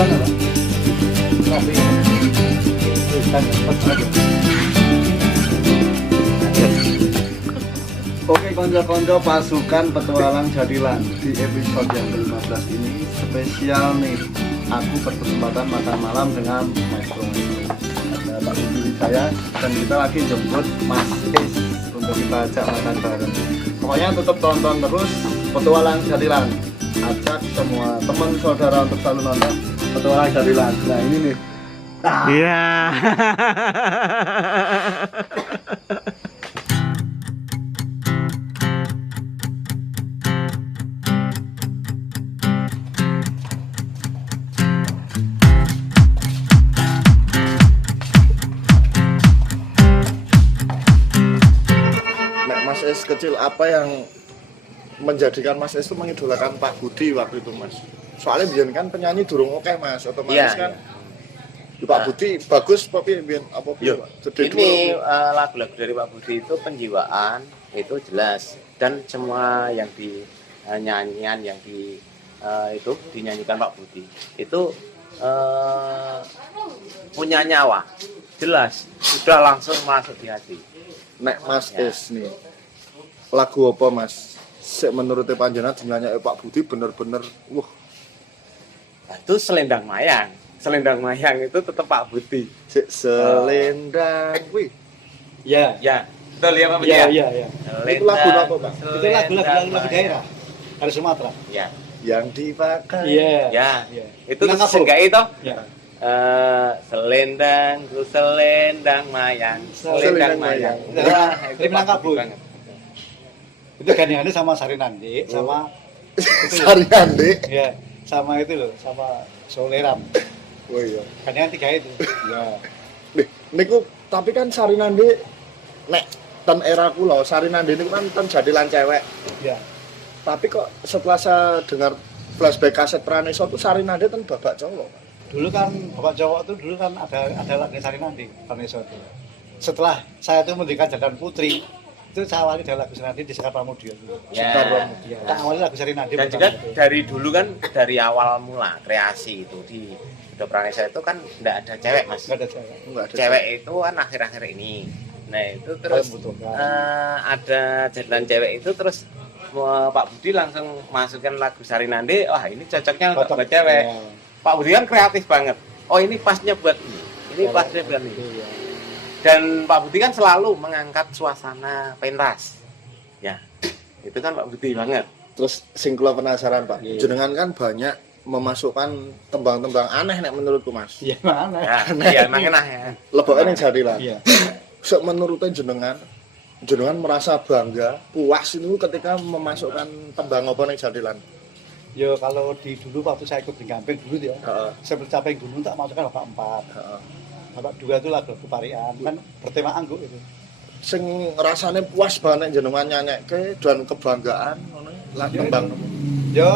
kesempatan apa? Tapi kan Oke konco-konco pasukan petualang Jadilan, di episode yang ke-15 ini spesial nih. Aku berkesempatan makan malam dengan Maestro. Ada Pak Budi saya dan kita lagi jemput Mas Is untuk kita ajak makan bareng. Pokoknya tetap tonton terus petualang Jadilan. Ajak semua teman saudara untuk selalu nonton petualang Jadilan. Nah ini nih. Iya. Nek Mas Es kecil, apa yang menjadikan Mas Es itu mengidolakan Pak Budi waktu itu Mas? Soalnya biar kan penyanyi durung oke Mas, otomatis Iya, kan iya. Pak Budi bagus tapi biar apa Yo, Gede ini dulu. lagu-lagu dari Pak Budi itu penjiwaan itu jelas, dan semua yang di nyanyian yang di itu dinyanyikan Pak Budi itu punya nyawa, jelas, sudah langsung masuk di hati. Nek Mas Ya. Es nih lagu apa Mas? Sek menurut panjenengan dinyanyi Pak Budi bener-bener wah. Nah, itu selendang mayang. Selendang mayang itu tetap Pak Budi. Sek selendang wih. ya. Ya, betul ya Pak Budi Iya, ya? iya, iya. Itu lagu apa, Pak? Itu lagu daerah dari Sumatera. Ya, Yang dipakai. Iya. ya. Iya. Itu Minangkabau. segai itu. Ya. Selendang, ku selendang mayang, selendang mayang. Wah, itu Dari Minangkabau. Pak Budi banget. Itu gandengannya sama Sarinandi, sama itu loh. Sariande. Ya, sama itu loh, sama Soleram. Oh iya. Gandengan 3 itu. Ya. Nih, niku tapi kan Sarinande nek ten era kula Sarinande niku kan ten Jadilan cewek. Ya. Tapi kok setelah saya dengar flashback kaset Praneso tuh Sarinande ten babak cowok. Dulu kan Bapak Jawa itu dulu kan ada lagu Sarinandi, Vanessa itu. Setelah saya itu mendirikan Jalan Putri, itu saya awali dari lagu Sarinandi di Sekar Pramudia. Ya. Sekar Pramudia. Tak awali lagu Sarinandi. Dan juga dari dulu kan, dari awal mula kreasi itu di Hidup Pranesa itu kan tidak ada cewek Mas. Enggak ada cewek. Enggak ada Cewek itu kan akhir-akhir ini. Nah itu terus Membutuhkan. ada jalan cewek itu terus Pak Budi langsung masukkan lagu Sarinande. Wah ini cocoknya untuk buat cewek. Ya. Pak Budi kan kreatif banget. Oh ini pasnya buat ini pasnya buat ini. Itu, ya. Dan Pak Budi kan selalu mengangkat suasana pentas. Ya, itu kan Pak Budi banget. Terus sing kula penasaran Pak, Iya. jenengan kan banyak memasukkan tembang-tembang aneh nek menurutku Mas. Iya mana? Ya, iya emang enak ya. Lebokan yang Jadilan. Iya. Sek menurutnya jenengan merasa bangga, puas itu ketika memasukkan tembang apa ning Jadilan. Yo kalau di dulu waktu saya ikut di Gamping dulu ya, Heeh. saya bercapai dulu tak masukkan Bapak 4. Heeh. Bapak 2 itu lagu Parian, kan bertema anggur itu. Sing rasanya puas banget jenengan nyanyekke dan kebanggaan ngono lah Iya, tembang. Yo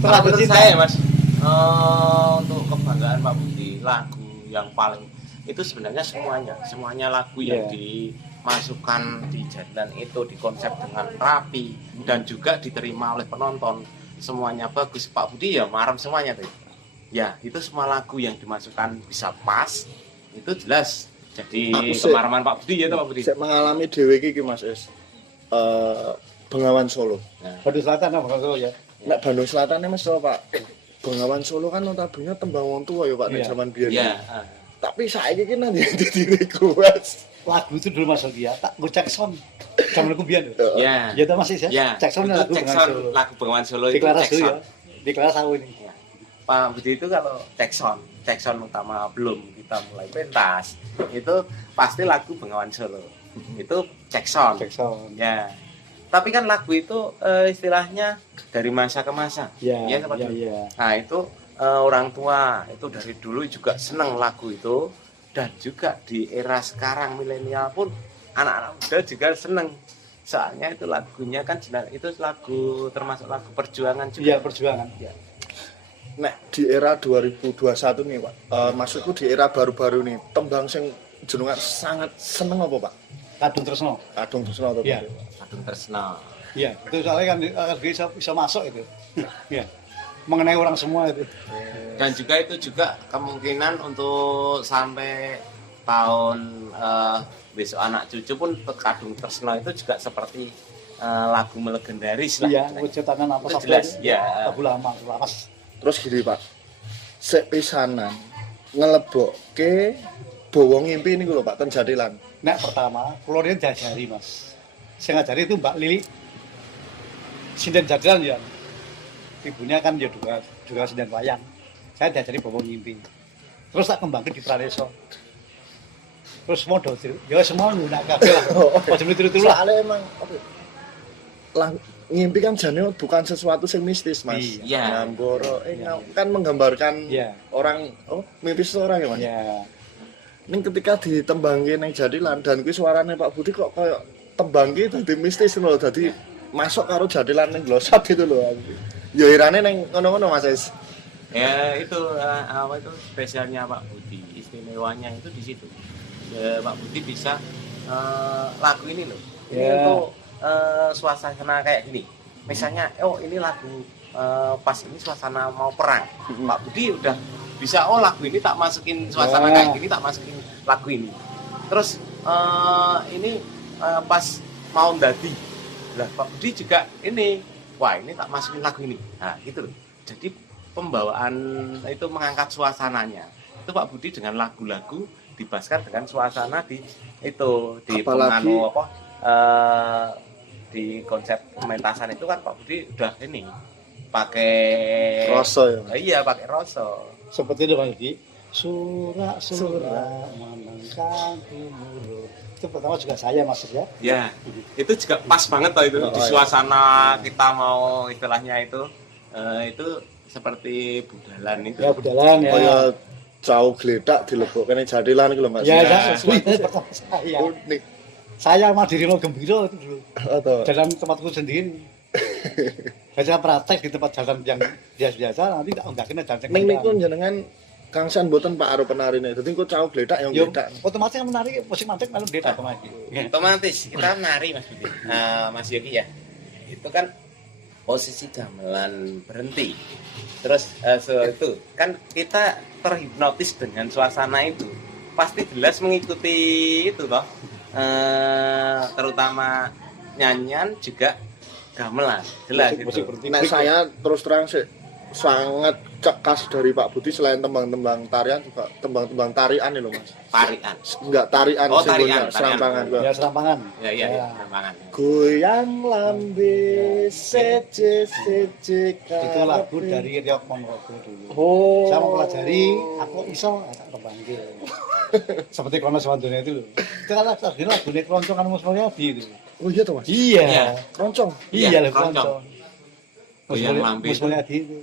Kalau terlalu menurut cinta. saya Mas, untuk kebanggaan Pak Budi, lagu yang paling itu sebenarnya semuanya lagu yang Iya. dimasukkan di Jadilan itu dikonsep dengan rapi dan juga diterima oleh penonton, semuanya bagus. Pak Budi ya marem semuanya tuh. Ya itu semua lagu yang dimasukkan bisa pas, itu jelas jadi Aku sih- kemaraman Pak Budi ya tuh Pak Budi. Sek mengalami dhewe iki Mas Es. Bengawan Solo. Nah, Badut Selatan apa kalau ya? Nek Bandung Selatan Mas Pak. Bengawan Solo kan notabene tembang wong tua ya Pak nek Iya. zaman biyen. ya, Tapi saiki ki nang dadi request. Lagu itu dulu masuk dia, tak gue Jackson. Zaman aku biar. ya, Ya itu masih ya. ya, Jackson itu lagu Jackson, Bengawan Solo. lagu Bengawan Solo Di itu kelas dulu Jackson. ya. Di kelas aku ini. Ya. Pak Budi itu kalau Jackson utama belum kita mulai pentas itu pasti lagu Bengawan Solo itu Jackson. Jackson. Ya. Tapi kan lagu itu istilahnya dari masa ke masa. Ya, Iya, Pak ya, Budi? ya. Nah itu orang tua itu dari dulu juga seneng lagu itu, dan juga di era sekarang milenial pun anak-anak muda juga seneng. Soalnya itu lagunya kan itu lagu termasuk lagu perjuangan juga. Iya, perjuangan. Ya. Nek di era 2021 nih Pak, maksudku di era baru-baru nih, tembang sing jenengan sangat seneng apa Pak? Kadung Tresno. Kadung Tresno atau Iya. Kadung Tresno. Iya, itu soalnya kan bisa masuk itu. Iya. mengenai orang semua itu. Dan juga itu juga kemungkinan untuk sampai tahun besok anak cucu pun Kadung Tresno itu juga seperti lagu melegendaris lah. Iya, wujudnya apa Itu jelas, ya. lagu lama, lawas. Terus gini Pak, sepisanan ngelebokke bawa ngimpi ini lho Pak ten Jatilan. Nek pertama, kula riyen diajari Mas. Sing ngajari itu Mbak Lili. Sinden Jatilan ya. Ibunya kan ya juga sinden wayang. Saya diajari bawa ngimpi. Terus tak kembangkan di Praneso. Terus modal ya semua nggunakan kabeh lah. Aja mitu-mitu lah. Soalnya emang ngimpi kan jane bukan sesuatu yang mistis Mas. Iya. Ngamboro kan menggambarkan Iya. orang mimpi seseorang ya Mas. Ya. Ning ketika ditembangke ning Jatilan dan kuwi suarane Pak Budi kok koyo tembangke dadi mistis lho, dadi masuk karo Jatilan ning glosat itu lho. Ya irane ning ngono-ngono Mas Is. Ya itu apa itu spesialnya Pak Budi, istimewanya itu di situ. Ya, Pak Budi bisa lagu ini loh. Ini Ya. untuk suasana kayak gini. Misalnya, ini lagu pas ini suasana mau perang. Pak Budi udah bisa lagu ini tak masukin suasana kayak gini, tak masukin lagu ini. Terus ini pas mau ndadi. Lah Pak Budi juga ini, wah ini tak masukin lagu ini. Nah, gitu loh. Jadi pembawaan itu mengangkat suasananya. Itu Pak Budi dengan lagu-lagu dibaskan dengan suasana di itu di Apalagi- penganu apa di konsep pementasan itu kan Pak Budi udah ini pakai Rasa ya. Iya, pakai rasa. Seperti itu Mas Di. Surak menangkan gemuruh. Itu pertama juga saya masuk ya. Ya, itu juga pas banget toh itu Oh, di iya. suasana kita mau istilahnya itu seperti budalan itu. Ya budalan ya. Kaya jauh gledak dilebokke ning Jatilan iki lho Mas. Ya, Ya. itu pertama saya. Unik Saya sama Dirino Gembira itu dulu. atau Jalan tempatku sendiri. Saya praktek di tempat jalan yang biasa-biasa, nanti tak unggahin jalan ning niku jenengan kangsan mboten Pak karo penarine. Dadi engko jauh gledak yang Yo, gledak. otomatis yang menarik musik mantek malu dia otomatis. Otomatis kita nari Mas Budi. Mas Yogi ya. Itu kan posisi gamelan berhenti. Terus itu kan kita terhipnotis dengan suasana itu. Pasti jelas mengikuti itu toh. Terutama nyanyian juga gamelan. Jelas Musik itu. berhenti. Nek saya terus terang sih sangat cekas dari Pak Budi selain tembang-tembang tarian juga tembang-tembang tarian nih loh Mas. Tarian. Enggak tarian Oh, sing tarian, punya serampangan tarian. gua. Ya serampangan. Ya Ya. serampangan. Goyang lambe seje Itu lagu dari Riok Monrogo dulu. Oh. Saya mau pelajari, aku iso tak kembangke. Seperti Kono Sewandone itu loh. Itu kan lagu keroncong kan Mas Mulyadi itu. Oh iya toh Mas. Iya. Iya. Keroncong. Iya, Iya, lah keroncong. keroncong. Goyang lambe Mas itu. Mulyadi itu.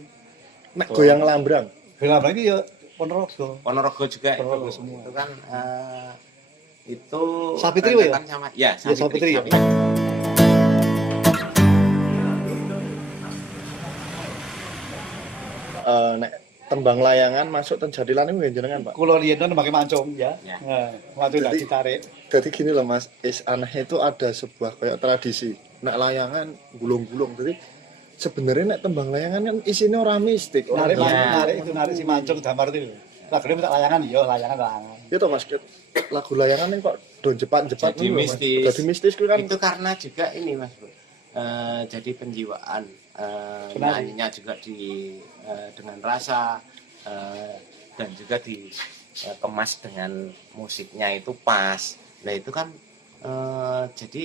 Nek goyang lambrang. Goyang lambe itu ya Ponorogo. Ponorogo juga Ponorogo semua. itu kan itu Sapitri, ya? rentetan sama ya Ya, Sapitri, ya? Nek tembang layangan masuk ten Jatilan niku nggih jenengan Pak. Kulo riyen kan pakai mancung ya. Ya. Nah, mancung tak Jadi- ditarik. Jadi gini loh Mas, aneh itu ada sebuah kayak tradisi. Nek layangan gulung-gulung. Jadi sebenarnya nek tembang layangan kan isinya orang mistik, orang Narik, Iya. narik itu narik si mancung damar itu. Lagune minta layangan ya, layangan. itu Mas, lagu layangan ini kok don jepat-jepat Jadi ngono lho, Mas. mistis. Jadi mistis kuwi kan Itu karena juga ini Mas Bro. Jadi penjiwaan Penari. nyanyinya juga dengan rasa dan juga dikemas dengan musiknya itu pas. Nah itu kan jadi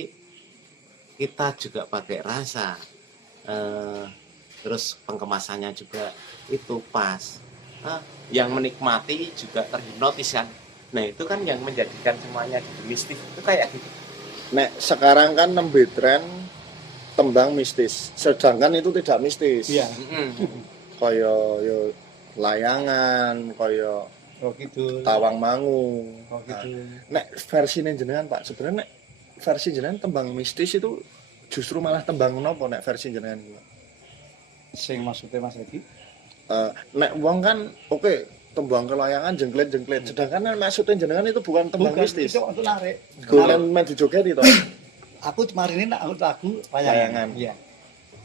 kita juga pakai rasa, terus pengemasannya juga itu pas. Yang menikmati juga terhipnotis kan. Nah itu kan yang menjadikan semuanya jadi mistis itu kayak gitu. nek sekarang kan nembe tren tembang mistis. Sedangkan itu tidak mistis. Iya. Kaya yo layangan, kaya Oh gitu. tawang mangu. Oh gitu. Nek versi jenengan Pak, sebenarnya nek versi jenengan tembang mistis itu justru malah tembang nopo nek versi jenengan iki? Sing maksudnya Mas Edi? Nek wong kan oke tembang kelayangan jengklet-jengklet. Sedangkan nek maksudnya jenengan itu bukan tembang mistis. Itu untuk narik. Golan main dijogeti to. Aku kemarin ini lagu Layangan. Iya.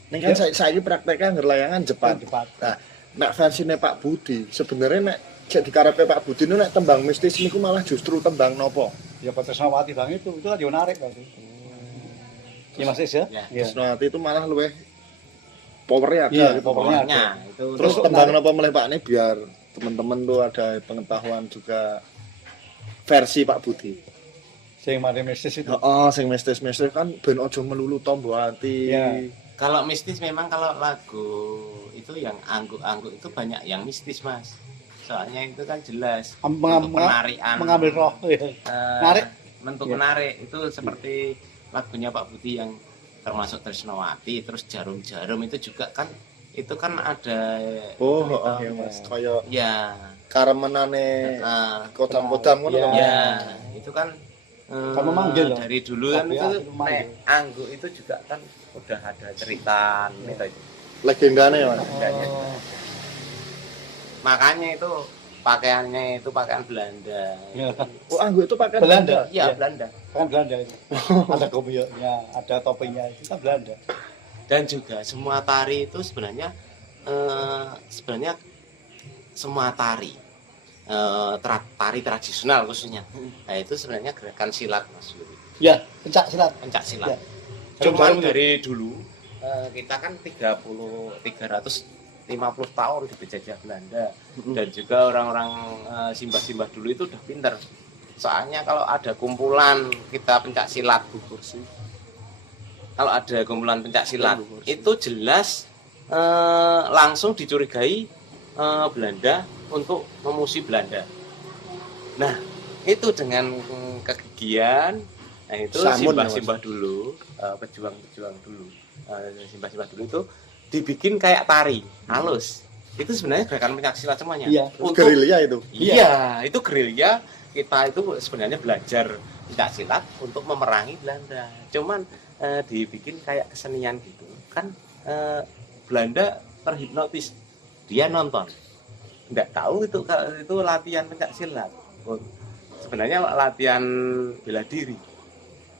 Ning kan saiki prakteknya ngerlayangan Jepang. Cepat. Nah, nek versine Pak Budi, sebenarnya nek cek dikarepe Pak Budi itu nek tembang mistis niku malah justru tembang nopo? Ya Tresnawati Bang itu kan yo narik berarti. Ya Mas Is ya. Ya. Iya. Tresnawati itu malah luwih powernya ada Iya, gitu. powernya. Pokoknya itu Terus Terus tembang menarik. nopo meleh Pak ini biar teman-teman tuh ada pengetahuan juga versi Pak Budi. Sing mari mistis itu. Oh, sing mistis-mistis kan ben ojo melulu tombo ati. Iya. kalau mistis memang kalau lagu itu yang angguk-angguk itu banyak yang mistis Mas. Soalnya itu kan jelas untuk penarian mengambil roh ya. Narik. bentuk Iya. menarik itu seperti lagunya Pak Budi yang termasuk Tresnawati, terus Jarum-Jarum itu juga kan itu kan ada Oh, iya Mas. Kaya ya karemenane eh, kodam-kodam ngono Iya. kan. ya itu kan Kan memanggil, loh. dari dulu kan Tapi itu ya, memanggil. nek angguk itu juga kan udah ada cerita gitu. Legendane ya, Mas. Oh, Makanya itu pakaiannya itu pakaian Belanda. ya. Oh, anggur itu pakai Belanda. Iya, Iya. Belanda. Kan Belanda itu. Ada kopioknya, ada topinya itu kan Belanda. Dan juga semua tari itu sebenarnya sebenarnya semua tari tari tradisional khususnya. Nah, itu sebenarnya gerakan silat Mas Yuri. Ya, pencak silat. Pencak silat. Ya. Cuman Jarum-jarum dari dulu kita kan 350 tahun dijajah Belanda dan juga orang-orang simbah-simbah dulu itu udah pinter. Soalnya kalau ada kumpulan kita pencak silat kalau ada kumpulan pencak silat itu jelas langsung dicurigai Belanda untuk memusuhi Belanda. Nah, itu dengan kegigihan, nah itu Samun, simbah-simbah dulu, pejuang-pejuang dulu, simbah-simbah dulu itu dibikin kayak tari halus. Itu sebenarnya gerakan pencak silat semuanya. Iya. Untuk gerilya itu. iya, itu gerilya. Kita itu sebenarnya belajar pencak silat untuk memerangi Belanda. Cuman dibikin kayak kesenian gitu. Kan Belanda terhipnotis. Dia nonton. Nggak tahu itu latihan pencak silat. Oh, sebenarnya latihan bela diri.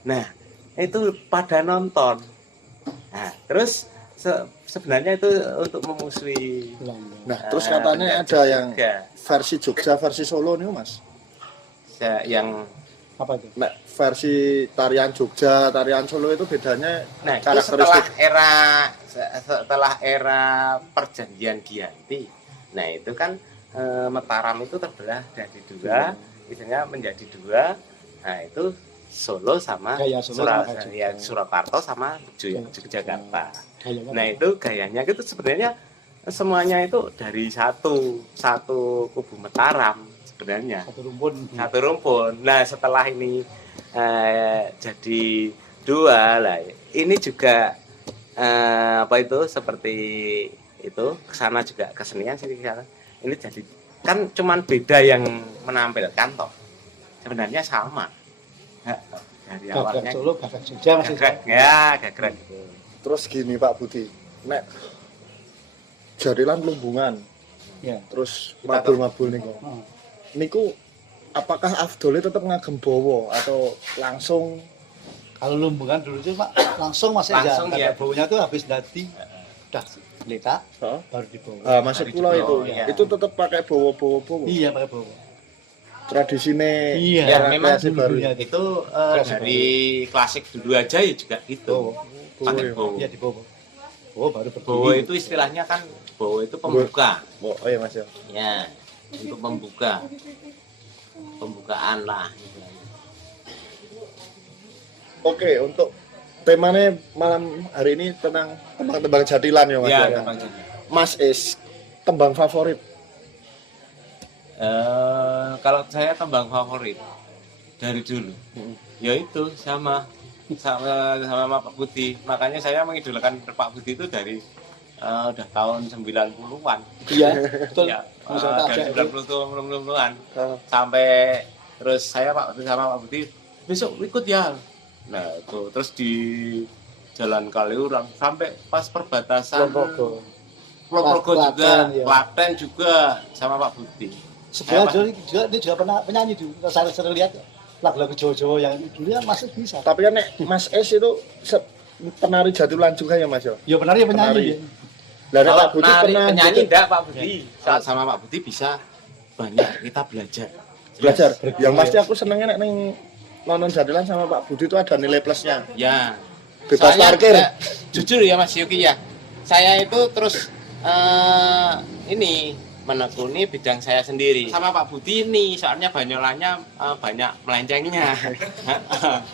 Nah, itu pada nonton. Nah, terus sebenarnya itu untuk memusuhi. Belanda. Nah, terus katanya ada yang juga. versi Jogja, versi Solo nih, Mas. Yang Apa itu? Nah, versi tarian Jogja, tarian Solo itu bedanya nah itu karakteristik. setelah era perjanjian Giyanti. Nah, itu kan Mataram itu terbelah dari dua, isinya menjadi dua. Nah, itu Solo sama Gaya Solo sama Surabaya, Jogja. Surakarta sama Yogyakarta. Kayaknya. Nah, itu gayanya itu sebenarnya semuanya itu dari satu kubu Mataram sebenarnya. Satu rumpun. Nah, setelah ini jadi dua lah. Ini juga apa itu seperti itu kesana juga kesenian sih kesana. Ini jadi kan cuman beda yang menampilkan toh. Sebenarnya sama. Dari awalnya. Gagrag Solo, Gagrag Jogja masih. Gagrag gitu. Terus gini Pak Budi, nek jadilan lumbungan, Ya. terus Kita mabul-mabul niku. Oh. Niku apakah afdolnya tetap ngagem bawa atau langsung Kalau lumbungan dulu itu Pak langsung masih Langsung, aja. ya. Baunya tuh habis dati udah letak Hah? baru dibawa. masuk Dari pulau Jogja, itu? iya. Itu tetap pakai bawa-bawa. Iya pakai bawa. Tradisine Iya. Ya, memang kreasi baru. dulunya Itu Klasik dari klasik dulu aja ya juga gitu. Bawa. Pakai Iya. bowo. Iya dibawa. Oh baru berdiri. Bowo itu istilahnya kan bowo itu pembuka. Oh iya Mas ya. Ya, untuk membuka. Pembukaan lah. Oke, untuk temanya malam hari ini tentang tembang-tembang jadilan ya Mas. Ya, ya. tembang jadilan. Mas Is, tembang favorit. Kalau saya tembang favorit dari dulu, yaitu sama Pak Budi. Makanya saya mengidolakan Pak Budi itu dari udah tahun 90-an. Iya betul. Ya, Misalnya dari ada 90-an sampai terus saya Pak Budi sama Pak Budi besok ikut ya. Nah, itu terus di Jalan Kaliurang sampai pas perbatasan Ponorogo. Ponorogo juga, Klaten, ya. Klaten juga sama Pak Budi. Sebenarnya juga ini juga pernah penyanyi dulu. Saya sering lihat lagu-lagu Jawa-Jawa yang dulu kan masih bisa. Tapi kan nek Mas Is itu penari Jatilan juga ya Mas ya? Ya penari ya penyanyi. Penari. Ya. Lah nek Kalau Pak Budi pernah penyanyi gitu, enggak Pak Budi. Saat sama Pak Budi bisa banyak kita belajar. belajar. Yang pasti aku senengnya nek ning nonton Jatilan sama Pak Budi itu ada nilai plusnya. Ya. Bebas Soalnya, parkir. Jujur ya Mas Yogi ya. Saya itu terus ini menekuni bidang saya sendiri. Sama Pak Budi ini soalnya banyolannya banyak melencengnya.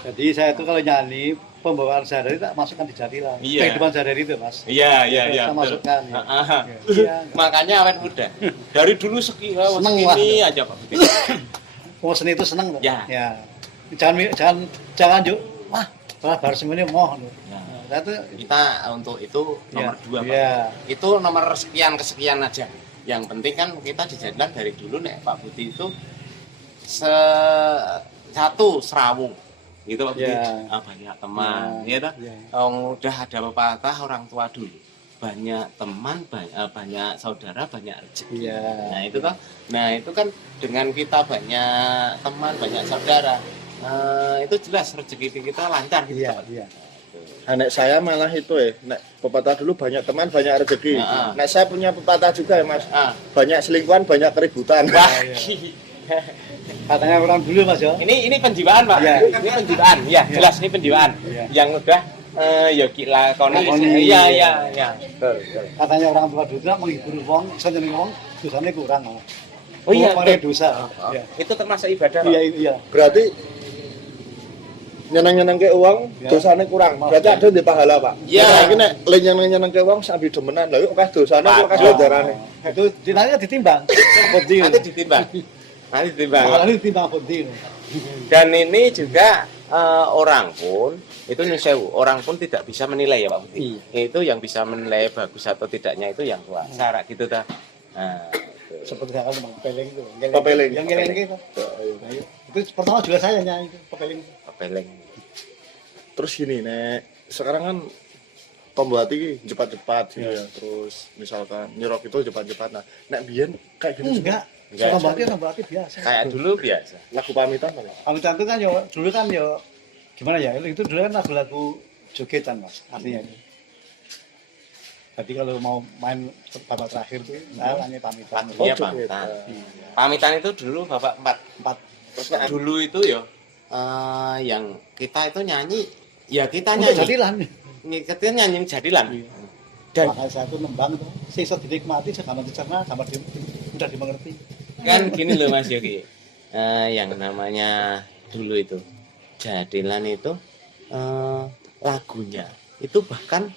Jadi saya itu kalau nyanyi pembawaan sehari-hari tak masukkan di Jatilan. Iya. Kehidupan sehari-hari itu Mas. Iya, Saya masukkan. Ya. Iya. Makanya awet muda. Dari dulu Seneng segini lah. aja Pak Budi. Mau seni itu seneng loh. Ya. Jangan yuk. Wah, kalau baru semuanya mau. Ya. Nah, itu Kita untuk itu nomor 2 Pak. Iya. Itu nomor sekian kesekian aja. Yang penting kan kita di Jatilan dari dulu nih Pak Budi itu satu serawung gitu Pak Budi. Ya. Banyak teman ya toh. Ya. Udah ada pepatah orang tua dulu, banyak teman banyak saudara banyak rezeki. Iya. Nah itu toh. Nah itu kan dengan kita banyak teman banyak saudara, itu jelas rezeki kita lancar gitu Iya, Pak. iya. Nah, nek saya malah itu nek pepatah dulu banyak teman banyak rezeki. Heeh. Nek saya punya pepatah juga ya Mas. Ah. Banyak selingkuhan banyak keributan. Wah, Katanya orang dulu Mas ya. ini penjiwaan Pak. Iya. Ini penjiwaan, ya jelas ini penjiwaan. Iya. Yang udah ya gila koni. Lakoni. Iya. Betul. Katanya orang tua dulu nak menghibur wong, seneng wong, dosanya kurang. Oh iya, Orang betul. dosa. Iya. Itu termasuk ibadah Pak. Iya, iya. Berarti nyeneng-nyeneng ke uang Ya. dosanya kurang. Berarti ada di pahala, Pak. Iya. Nah, iki nek le nyeneng-nyeneng ke uang sambil demenan lha kok dosane kok Pak. ganjarane. Itu dinanya ditimbang. Podi. Nanti ditimbang. Nanti ditimbang. Malah ditimbang podi. Dan ini juga orang pun itu nyusewu, orang pun tidak bisa menilai ya Pak Budi. Itu yang bisa menilai bagus atau tidaknya itu yang tua. Syarat gitu ta. Nah, itu. Seperti kalau memang pepeling itu. Pepeling. Yang geleng gitu. Nah, itu pertama juga saya nyanyi itu pepeling. Peleng. Terus gini nek sekarang kan pembuat ini cepat-cepat gitu ya. Terus misalkan nyerok itu cepat-cepat. Nah, nek biyen kayak gini juga. Enggak. Enggak. Pembuatnya biasa. Kayak dulu biasa. Lagu pamitan kan. Pamitan itu kan yo dulu kan yo gimana ya? Itu dulu kan lagu-lagu jogetan Mas. Artinya itu. Jadi kalau mau main babak terakhir tuh saya nyanyi pamitan. Iya, Oh, pamitan. jogetan. Pamitan itu dulu Bapak 4. Terus Dulu itu ya yang kita itu nyanyi ya kita untuk nyanyi. jadilan. Kita nyanyi jadilan. Dan Makanya saya tuh nembang tuh. Sing iso dinikmati segambar dicerna, gambar mudah dimengerti. kan gini loh Mas Yogi. Yang namanya dulu itu jadilan itu lagunya itu bahkan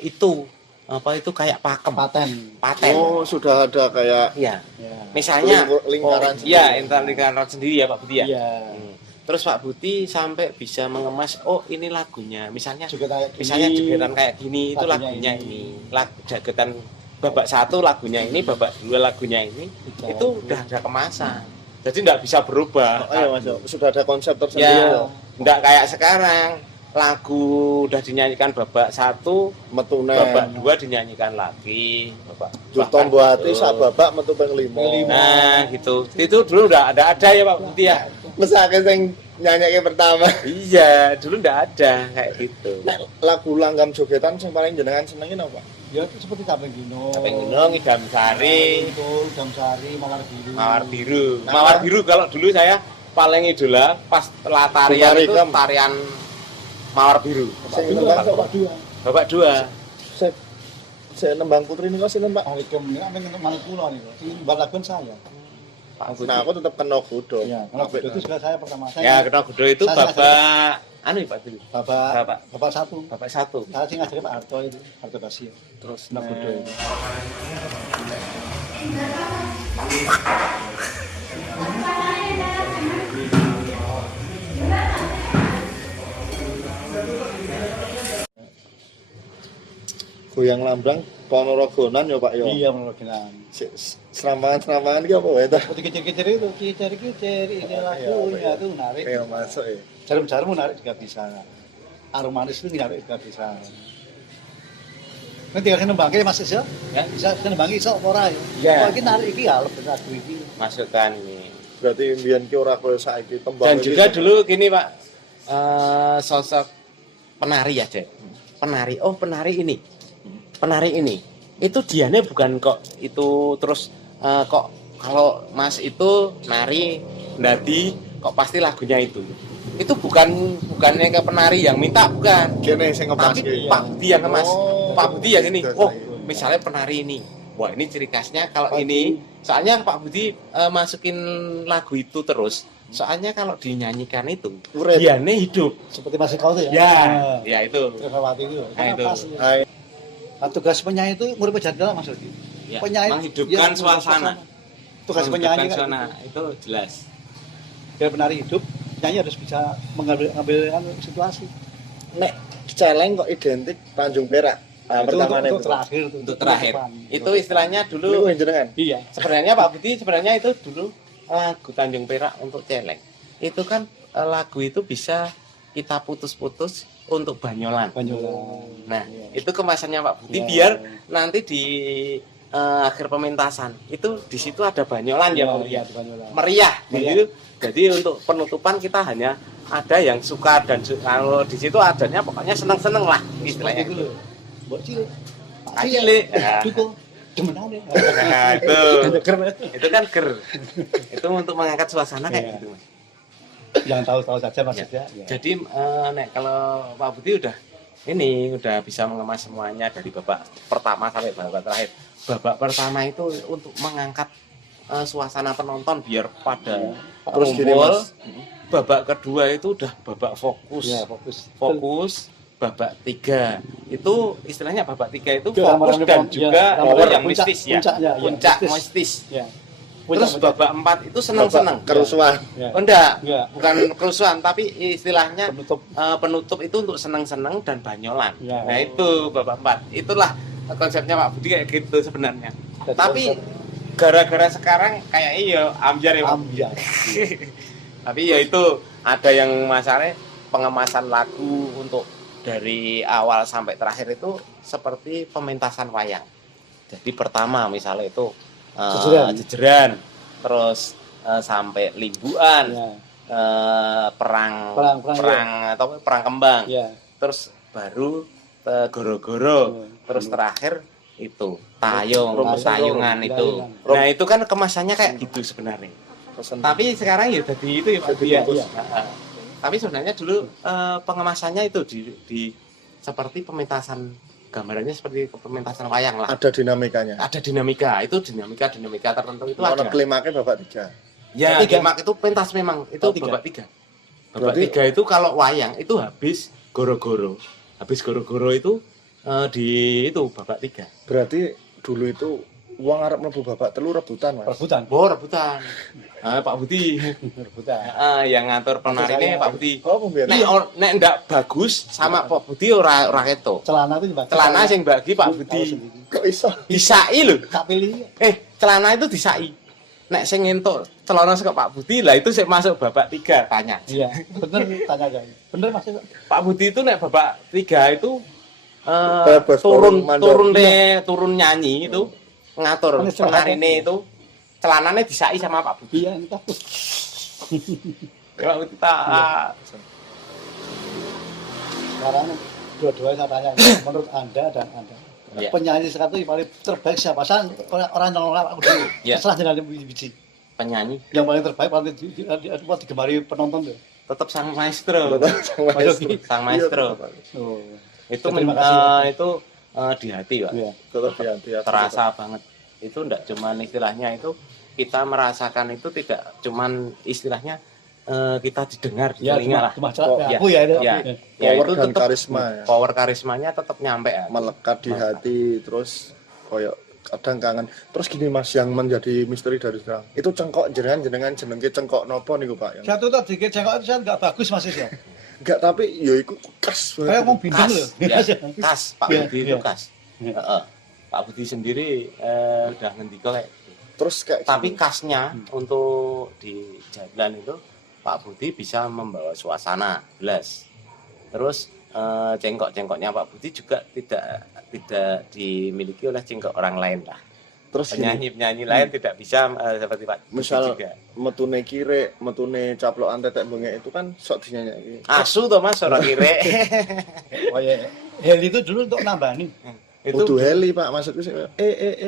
itu apa itu kayak pakem paten. Oh, sudah ada kayak Ya. Ya. Misalnya lingkaran iya lingkaran sendiri ya Pak Budi ya. Iya. Terus Pak Budi sampai bisa mengemas oh ini lagunya misalnya Juga kayak gini. misalnya jegetan kayak gini itu Lagunya lagunya ini. Jegetan babak 1 lagunya ini, babak 2 lagunya ini. Betul. Itu udah ada kemasan. Jadi enggak bisa berubah. Oh, iya Mas, sudah ada konsep tersendiri. Ya, enggak kayak sekarang. Lagu udah dinyanyikan babak 1, Metune. babak 2 dinyanyikan lagi, babak Juton buati sak babak metu ping 5. Nah, gitu. Itu dulu udah ada ya Pak Budi ya. Mesake sing nyanyike pertama. Iya, dulu enggak ada kayak gitu. Nek lagu langgam jogetan sing paling jenengan senengin apa? Ya itu seperti Kapeng Dino. Kapeng Dino, Ngidam Sari, Itu Damsari, Mawar Biru. Mawar Biru. Mawar Biru kalau dulu saya paling idola pas tarian itu Bukarikam. tarian Mawar Biru. Sing Itu nembang Bapak Dua. Babak 2. Saya nembang putri niku sinten, Pak? Waalaikum ini kan malah pulau nih. Ini balagun saya. Nah, aku tetap kena kudo. Ya, kalau Apik, itu nah. juga saya pertama. Ya, Kena Gudo itu Saya- babak anu ya Pak dulu. Bapak satu. Babak 1. Saya sih ngajarin Pak Harto itu, Harto Basir. Terus Kena Kudo itu. goyang lambrang ponorogonan ya Pak ya. Iya menurut kita. Serambangan-serambangan iki apa wae ta? Seperti kecil-kecil itu, kicir-kicir, ini lagunya tuh menarik. Ya masuk ya. Jarum-jarum menarik juga bisa. Arum manis itu menarik juga bisa. Nanti kalau nembangke Mas Isya, Ya. bisa nembangke iso apa ora ya? Iya. Oh, iki narik iki ya lebih lagu iki. Masukkan ini. Berarti mbiyen ki ora koyo saiki tembang Dan iki juga sama. dulu gini Pak, sosok penari aja. Penari, oh penari ini. Penari ini. Itu dianya bukan kok itu terus kok kalau Mas itu nari dadi kok pasti lagunya itu. Itu bukannya ke penari yang minta, bukan. Kene sing ngebahas Tapi iki. Pak Budi yang ngemas. Oh, Pak Budi yang ini. gitu, Oh, gitu. misalnya penari ini. Wah, ini ciri khasnya kalau ini. Soalnya Pak Budi masukin lagu itu terus. Soalnya kalau dinyanyikan itu, Urip. dianya hidup. Seperti masih kau tuh ya. Ya, Nah, ya itu. Tresnawati itu. Nah, itu. Pas. Hai. Nah, tugas penyanyi itu ngurip jadwal Mas Rudi. Ya, Penyanyi menghidupkan ya, suasana. Tugas penyanyi kan suasana itu jelas. biar penari hidup, penyanyi harus bisa mengambil situasi. Nek celeng kok identik Tanjung Perak. Ah, pertama untuk terakhir tuh, Untuk terakhir. depan. Itu istilahnya Niku dulu. jenengan. Iya. Sebenarnya Pak Budi sebenarnya itu dulu lagu Tanjung Perak untuk celeng. Itu kan lagu itu bisa kita putus-putus untuk banyolan. Banyolan. Nah, Iya. itu kemasannya Pak Budi Iya. biar nanti di akhir pementasan itu di situ ada banyolan ya Pak Budi. Iya, di Banyolan. Meriah. Meriah. Jadi untuk penutupan kita hanya ada yang suka dan kalau di situ adanya pokoknya seneng-seneng lah istilahnya. Seperti itu loh. Mbok cilik. Pak Cilik. Ya. Duko. Demenane. Nah, itu. Deger. Itu kan ger. Itu untuk mengangkat suasana kayak Iya. gitu, Mas. Yang tahu-tahu saja maksudnya. Ya. Jadi nek kalau Pak Budi udah bisa mengemas semuanya dari babak pertama sampai babak terakhir. Babak pertama itu untuk mengangkat suasana penonton biar pada Terus gini, ngumpul. Mas. Babak kedua itu udah babak fokus. Ya, fokus. Fokus. Babak 3 itu istilahnya babak 3 itu Itu fokus rame-rame dan pon- juga ya, power rame-rame yang puncak- mistis ya. puncaknya, ya, Puncak mistis. mistis. Ya. Terus babak 4 itu seneng-seneng. Kerusuhan. Ya. Oh, enggak, Enggak. bukan kerusuhan tapi istilahnya Penutup. penutup itu untuk seneng-seneng dan banyolan. Ya. Nah, itu babak 4. Itulah konsepnya Pak Budi kayak gitu sebenarnya. Jadi Tapi gara-gara sekarang kayak ambiar ya Pak. ambiar. Tapi ya itu ada yang masalahnya pengemasan lagu untuk dari awal sampai terakhir itu seperti pementasan wayang. Jadi pertama misalnya itu jejeran, terus sampai limbuan, Ya. perang Perang, atau perang kembang, Ya. terus baru goro-goro, terus terakhir itu tayungan itu. Tayungan. Nah itu kan kemasannya kayak gitu sebenarnya. Tapi sekarang ya jadi itu ya Pak Jadi ya. bagus. Tapi sebenarnya dulu pengemasannya itu di seperti pementasan, gambarannya seperti pementasan wayang lah. Ada dinamikanya. Ada dinamika, itu dinamika tertentu itu Ono ada. klimaknya babak 3. Ya, Tiga. klimak itu pentas memang itu Oh, tiga. babak 3. Babak Berarti- 3 itu kalau wayang itu habis goro-goro. Habis goro-goro itu di itu babak 3. Berarti dulu itu uang arep mlebu babak telu rebutan, Mas. Rebutan. Oh, rebutan. Pak Budi. Rebutan. Yang ngatur penarinya Pak Budi. Oh, pembiar. Nek ndak bagus sama Pak Budi ora keto. Celana itu dibagi. Celana sing bagi Pak Tahu Budi. sendiri. Kok iso? Disai lho. Tak pilih. Celana itu disai. Nek sing entuk celana saka Pak Budi lah itu sing masuk babak 3 tanya. Iya, bener tanya aja. Bener Mas. Pak Budi itu nek babak 3 itu Bebas, mandor. turun nyanyi itu ngatur Kan celana. penarine itu celananya disai sama Pak Budi. Iya, entah. Pak Budi tak Sekarang dua-duanya saya tanya, menurut Anda dan Anda, Iya. penyanyi sekarang itu yang paling terbaik siapa? Saya orang yang nolak Pak Budi. Iya. Terserah jenengan biji. penyanyi Yang paling terbaik paling digemari penonton tuh. tetap sang maestro. Sang maestro. Oh. Itu Terima kasih. itu di hati, Pak. Iya. Tetap di hati. Terasa banget. Itu enggak cuman istilahnya itu kita merasakan itu tidak cuman istilahnya kita didengar di Ya, telinga lah. cuma Oh, ya, ya. aku ya itu. Ya. Iya. Ya Power itu dan tetap karisma ya. power karismanya tetap nyampe ya. Melekat di hati, terus koyo kadang kangen. Terus gini Mas, yang menjadi misteri dari sekarang. Itu cengkok jenengan jenenge cengkok nopo niku Pak? Yang Satu tadi dikit cengkok itu saya nggak bagus Mas ya. enggak, tapi ya iku khas banget. Kayak mau bindeng Kas, loh. ya, kas Pak Iya, Budi itu iya. kas. Iya. Heeh. Pak Budi sendiri udah ngendika kayak gitu. Terus kayak Tapi gini. kasnya untuk di jalan itu Pak Budi bisa membawa suasana jelas. Terus cengkok-cengkoknya Pak Budi juga tidak dimiliki oleh cengkok orang lain lah. Terus gini, penyanyi lain tidak bisa seperti Pak Budi misal juga. metune kire, metune caplokan tetek bengek itu kan sok dinyanyaki. Asu toh Mas orang kire. Oh ya, heli itu dulu untuk nambani. Itu Kudu heli Pak, maksudku sih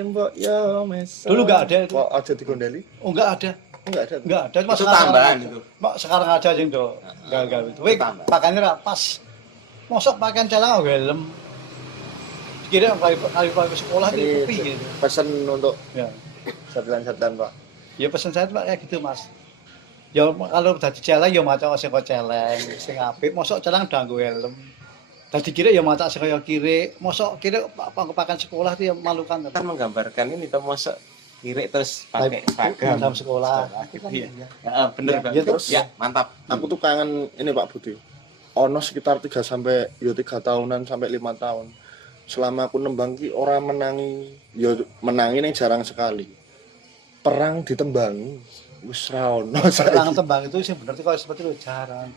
mbok yo mes. Dulu nggak ada itu. Kok aja digondeli? Oh enggak ada. Enggak ada. Enggak ada. Cuma itu sekarang tambahan ada. itu. Mak, sekarang aja sing do. Gagal itu. Wih, Tambah. pakaiannya rapas. Mosok pakaian celana helm. Kira kali sekolah itu piye gitu. Pesen untuk Ya. jadilan-jadilan Pak. Ya pesan saya Pak kayak gitu Mas. Ya kalau dadi celeng ya maca sing kok celeng, sing apik, mosok celeng danggo helm. Dadi kira ya maca sing kaya kire, mosok kira pakaian sekolah itu ya malukan. Kan menggambarkan ini toh mosok kire terus pakai seragam dalam sekolah. gitu Itu ya. kan, ya. Heeh, bener Ya, Pak. ya, terus. Ya, mantap. Aku tuh kangen ini Pak Budi. Ono sekitar 3 sampai 3 tahunan sampai 5 tahun. Selama aku nembang ki ora menangi, ya menangi ning jarang sekali. Perang ditembangi wis ra ono. Perang tembang itu sih bener tuh kalau seperti itu jarang.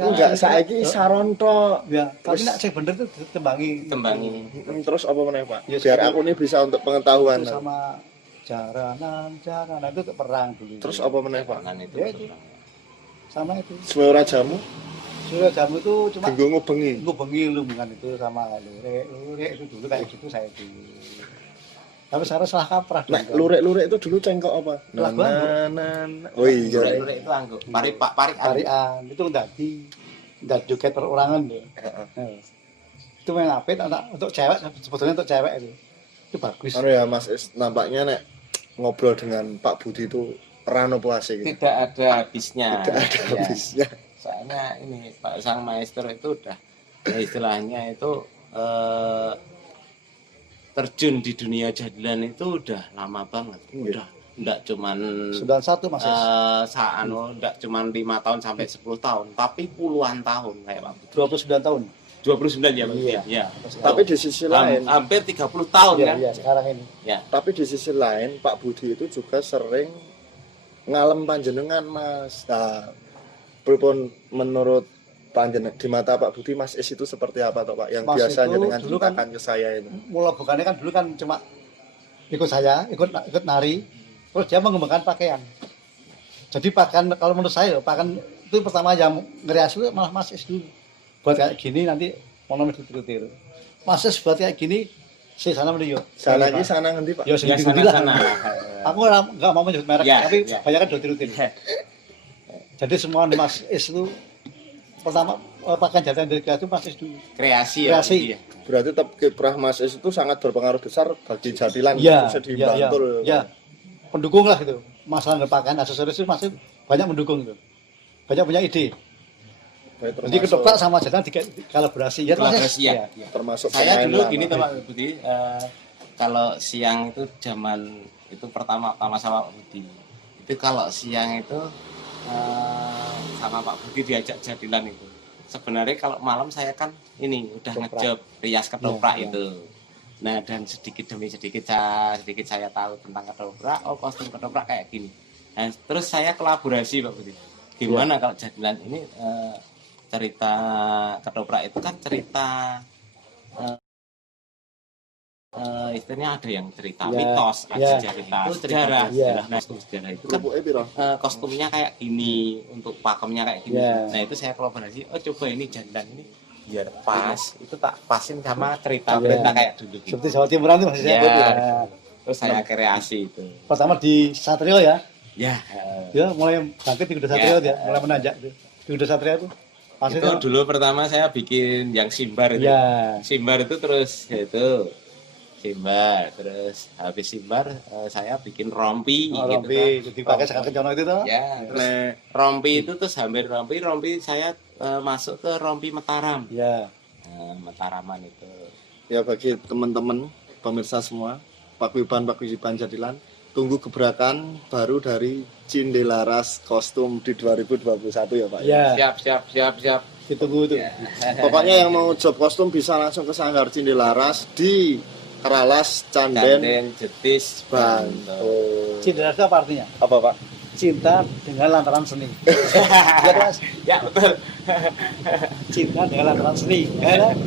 Enggak saiki saron tok. Ya, tapi Wis. nek sing bener itu ditembangi. Tembangi. Terus apa meneh Pak? Ya, Biar seperti- aku ini bisa untuk pengetahuan. Itu sama jaranan itu ke perang dulu. Terus apa meneh Pak? Pangan itu. Ya, itu. Sama itu. Suwe ora jamu, Sudah jamu itu cuma dinggo ngubengi. gue bengi lumbungan itu sama lurik itu dulu kayak gitu saya dulu. Tapi sekarang salah kaprah. Nek dulu. lurek-lurek itu dulu cengkok apa? Lagu anggur. Oh iya. Lurek-lurek itu anggur. Parik Tarian itu ndak joget perorangan ya. Nah, itu main apit untuk cewek sebetulnya untuk cewek itu bagus. Anu ya Mas Is, nampaknya nek ngobrol dengan Pak Budi itu rano puase gitu. tidak ada habisnya. Tidak ada Ya. habisnya. Soalnya ini Pak Sang Maestro itu udah ya istilahnya itu terjun di dunia jadilan itu udah lama banget. Udah enggak cuman 91 Mas. enggak cuman 5 tahun sampai 10 tahun, tapi puluhan tahun kayak Pak Budi. 29 tahun. 29 ya Pak Budi. Iya. Ya. Tapi di sisi lain, Hampir 30 tahun Iya, kan? iya, sekarang ini. Ya. tapi di sisi lain Pak Budi itu juga sering ngalem panjenengan Mas. Nah, pripun menurut panjenengan di mata Pak Budi Mas Is itu seperti apa toh Pak? Yang Mas biasanya itu dengan dulu kan- ceritakan ke saya itu. Mula bukannya kan dulu kan cuma ikut saya, ikut nari, terus dia mengembangkan pakaian. Jadi pakaian kalau menurut saya pakaian itu pertama yang ngerias itu malah Mas Is dulu. Buat kayak gini nanti mau ditiru-tiru. Mas Is buat kayak gini, si sana mending yo. Sana lagi sana ngendi Pak? Ya Ya sendiri lah. sana. Aku nggak mau menyebut merek, Ya, tapi ya. banyak kan ditiru-tiru. Jadi semua Mas Is itu pertama pakaian jadian dari kelas itu Mas Is dulu. Kreasi ya. Kreasi. Pak Budi ya. Berarti tetap kiprah Mas Is itu sangat berpengaruh besar bagi jadilan Iya, bisa iya, iya. dibantul. Ya, pendukung lah gitu. Masalah pakaian aksesoris itu masih banyak mendukung gitu. Banyak punya ide. Baik, Jadi ketoprak sama jadian kolaborasi ya Mas. Kolaborasi, ya. Iya. termasuk Saya pemain dulu lama. gini tuh Pak Budi, kalau siang itu zaman itu pertama sama Pak Budi. Itu kalau siang itu sama Pak Budi diajak jadilan itu. Sebenarnya kalau malam saya kan ini udah Ketoprak. ngejob rias ketoprak Iya, iya. itu. Nah dan sedikit demi sedikit saya tahu tentang ketoprak. Oh kostum ketoprak kayak gini. Nah, terus saya kolaborasi Pak Budi. Gimana kalau jadilan ini cerita ketoprak itu kan cerita istilahnya ada yang cerita Ya, mitos, ada ya. cerita sejarah, Ya. Nah, sejarah itu kan Kerupuknya piro? kostumnya kayak gini, untuk pakemnya kayak gini. Ya. Nah itu saya kolaborasi. Oh coba ini jadilan ini biar pas, itu tak pasin sama cerita Ya. berita kayak dulu. Gitu. Seperti Jawa Timuran itu Mas. Ya. Ya. Terus saya kreasi itu. Pertama di Satrio ya. Ya. Ya, mulai bangkit di Kuda Satrio Ya. ya, mulai menanjak itu. Di Kuda Satrio itu. Pasti Itu dulu pertama saya bikin yang simbar itu. ya. Simbar itu terus itu simbar, terus habis simbar saya bikin rompi Oh, gitu rompi, jadi pakai sekat kencono itu toh. ya, terus rompi itu terus hampir rompi saya masuk ke rompi Mataram. Ya. Mataraman itu. Ya bagi teman-teman pemirsa semua, paguyuban jadilan, tunggu gebrakan baru dari Cindelaras kostum di 2021 ya Pak. Ya. Siap. Ditunggu itu. Pokoknya yang mau job kostum bisa langsung ke Sanggar Cindelaras di Keralas Canden Canden Jetis Bantul. Cinta itu apa artinya? Apa Pak? Cinta dengan lantaran seni. Ya, Mas. Ya betul. Cinta dengan lantaran seni. Ya, kan?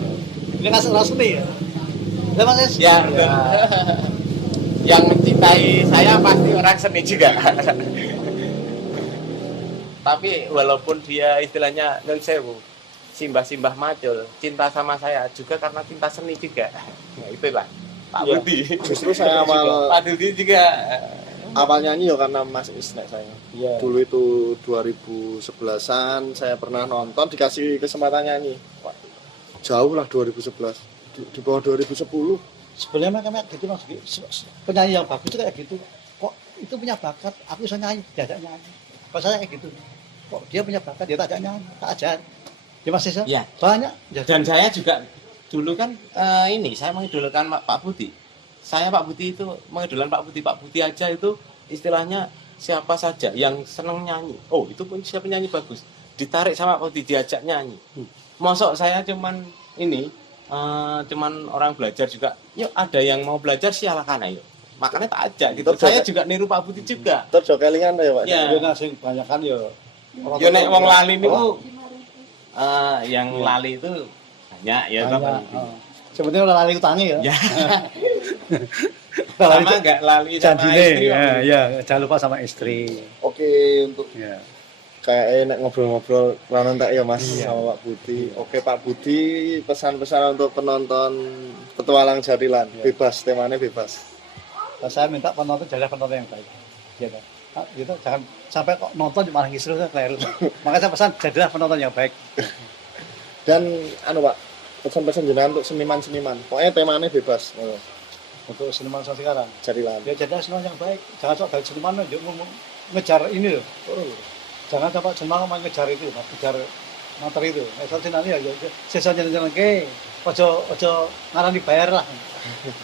Ini kan lantaran seni ya. Ya Mas. Ya, betul. yang mencintai saya pasti orang seni juga. Tapi walaupun dia istilahnya non sewu, simbah-simbah macul, cinta sama saya juga karena cinta seni juga. Nah, itulah Pak Iya. Budi. Justru saya awal Pak Budi juga. nyanyi ya karena Mas Isnek saya. Iya. Dulu itu 2011-an saya pernah nonton dikasih kesempatan nyanyi. Wah, jauh lah 2011. Di bawah 2010. Sebenarnya kan gitu mas, penyanyi yang bagus itu kayak gitu. Kok itu punya bakat, aku bisa nyanyi, diajak nyanyi. Kalau saya kayak gitu, kok dia punya bakat, dia tak ajak nyanyi, tak ajar. Ya mas Isa, Ya. banyak. Dan saya juga dulu kan ini saya mengidolakan Pak Budi. Saya Pak Budi itu mengidolakan Pak Budi aja itu istilahnya siapa saja yang seneng nyanyi. Oh itu pun siapa nyanyi bagus, ditarik sama Pak Budi diajak nyanyi. Mosok saya cuman ini cuman orang belajar juga. Yuk ada yang mau belajar silakan ayo. Makanya tak ajak gitu. Terus Saya juga niru Pak Budi juga. Terus kelingan ya Pak. Ya. Ya ngasih kebanyakan ya. Yo nek wong lali niku Oh, yang Iya. lali itu banyak ya banyak. Pak. Sebenarnya udah lali utangi ya. Ya. Udah lali Sama enggak lali sama janjine, istri. ya, Pak. ya, jangan lupa sama istri. Oke, untuk Ya. kayak enak ngobrol-ngobrol ranan tak ya Mas Iya. sama Pak Budi. Oke Pak Budi, pesan-pesan untuk penonton petualang Jadilan. Iya. Bebas, temanya bebas. Dan saya minta penonton jadi penonton yang baik. Gitu. Nah, gitu jangan sampai kok nonton cuma ngisru kan keliru. Makanya saya pesan jadilah penonton yang baik. Dan anu Pak, pesan-pesan jenengan untuk seniman-seniman. Pokoknya temanya bebas. Untuk seniman sekarang. Jadilan. Ya jadilah seniman yang baik. Jangan sok dari seniman mau ngejar ini loh. Jangan sampai seniman mau ngejar itu, mas, ngejar materi itu. Soal nanti ya, sisa jalan-jalan ke, ojo ngarang dibayar lah.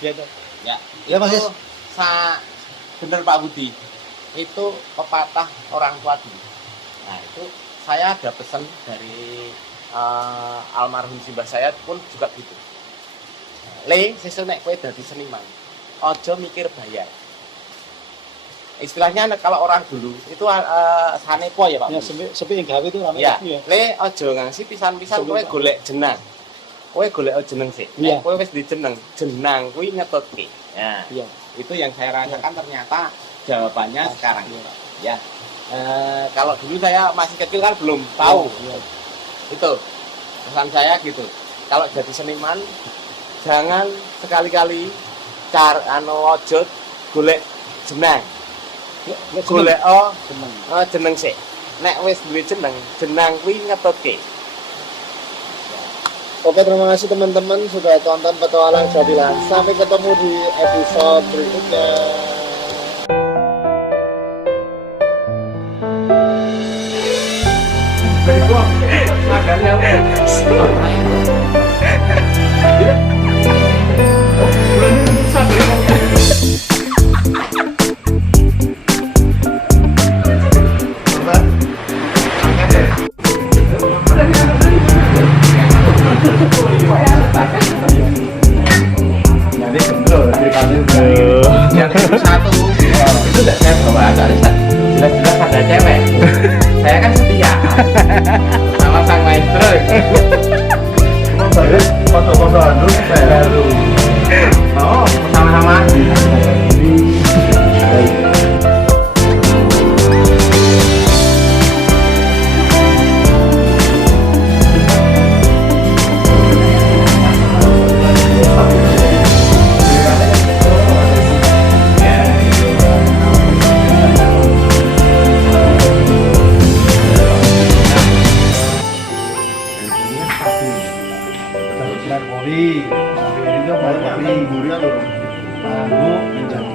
Gitu. Ya, Ya, Mas itu Is. bener Pak Budi. Itu pepatah orang tua dulu. Nah, itu saya ada pesan dari almarhum simbah saya pun juga gitu. Le, sesuk nek kowe dadi seniman, ojo mikir bayar. Istilahnya kalau orang dulu itu sanepo ya Pak. Ya sepi yang gawe itu rame. Ya, Ya. le ojo ngangsi pisan-pisan kowe golek jenang. Kowe golek jeneng sih. Iya. Kowe wis dijeneng, jenang kuwi ngetutke. Ya. Iya. Itu yang saya rasakan ternyata jawabannya sekarang. Ya. Kalau dulu saya masih kecil kan belum tahu. Iya. Itu pesan saya gitu. Kalau jadi seniman jangan sekali-kali ojo golek jenang. Golek seneng. jeneng sih. Nek wis duwe jenang kuwi ngetutke. Oke, terima kasih teman-teman sudah tonton petualang Jadilan. Sampai ketemu di episode berikutnya. Yang satu itu tidak saya bawa jelas-jelas ada cewek. Saya kan setia sama sang maestro. Foto-foto dulu, baru. Oh, sama-sama. Poli, sampai ini tuh Poli. Burian loh. Lalu menjadi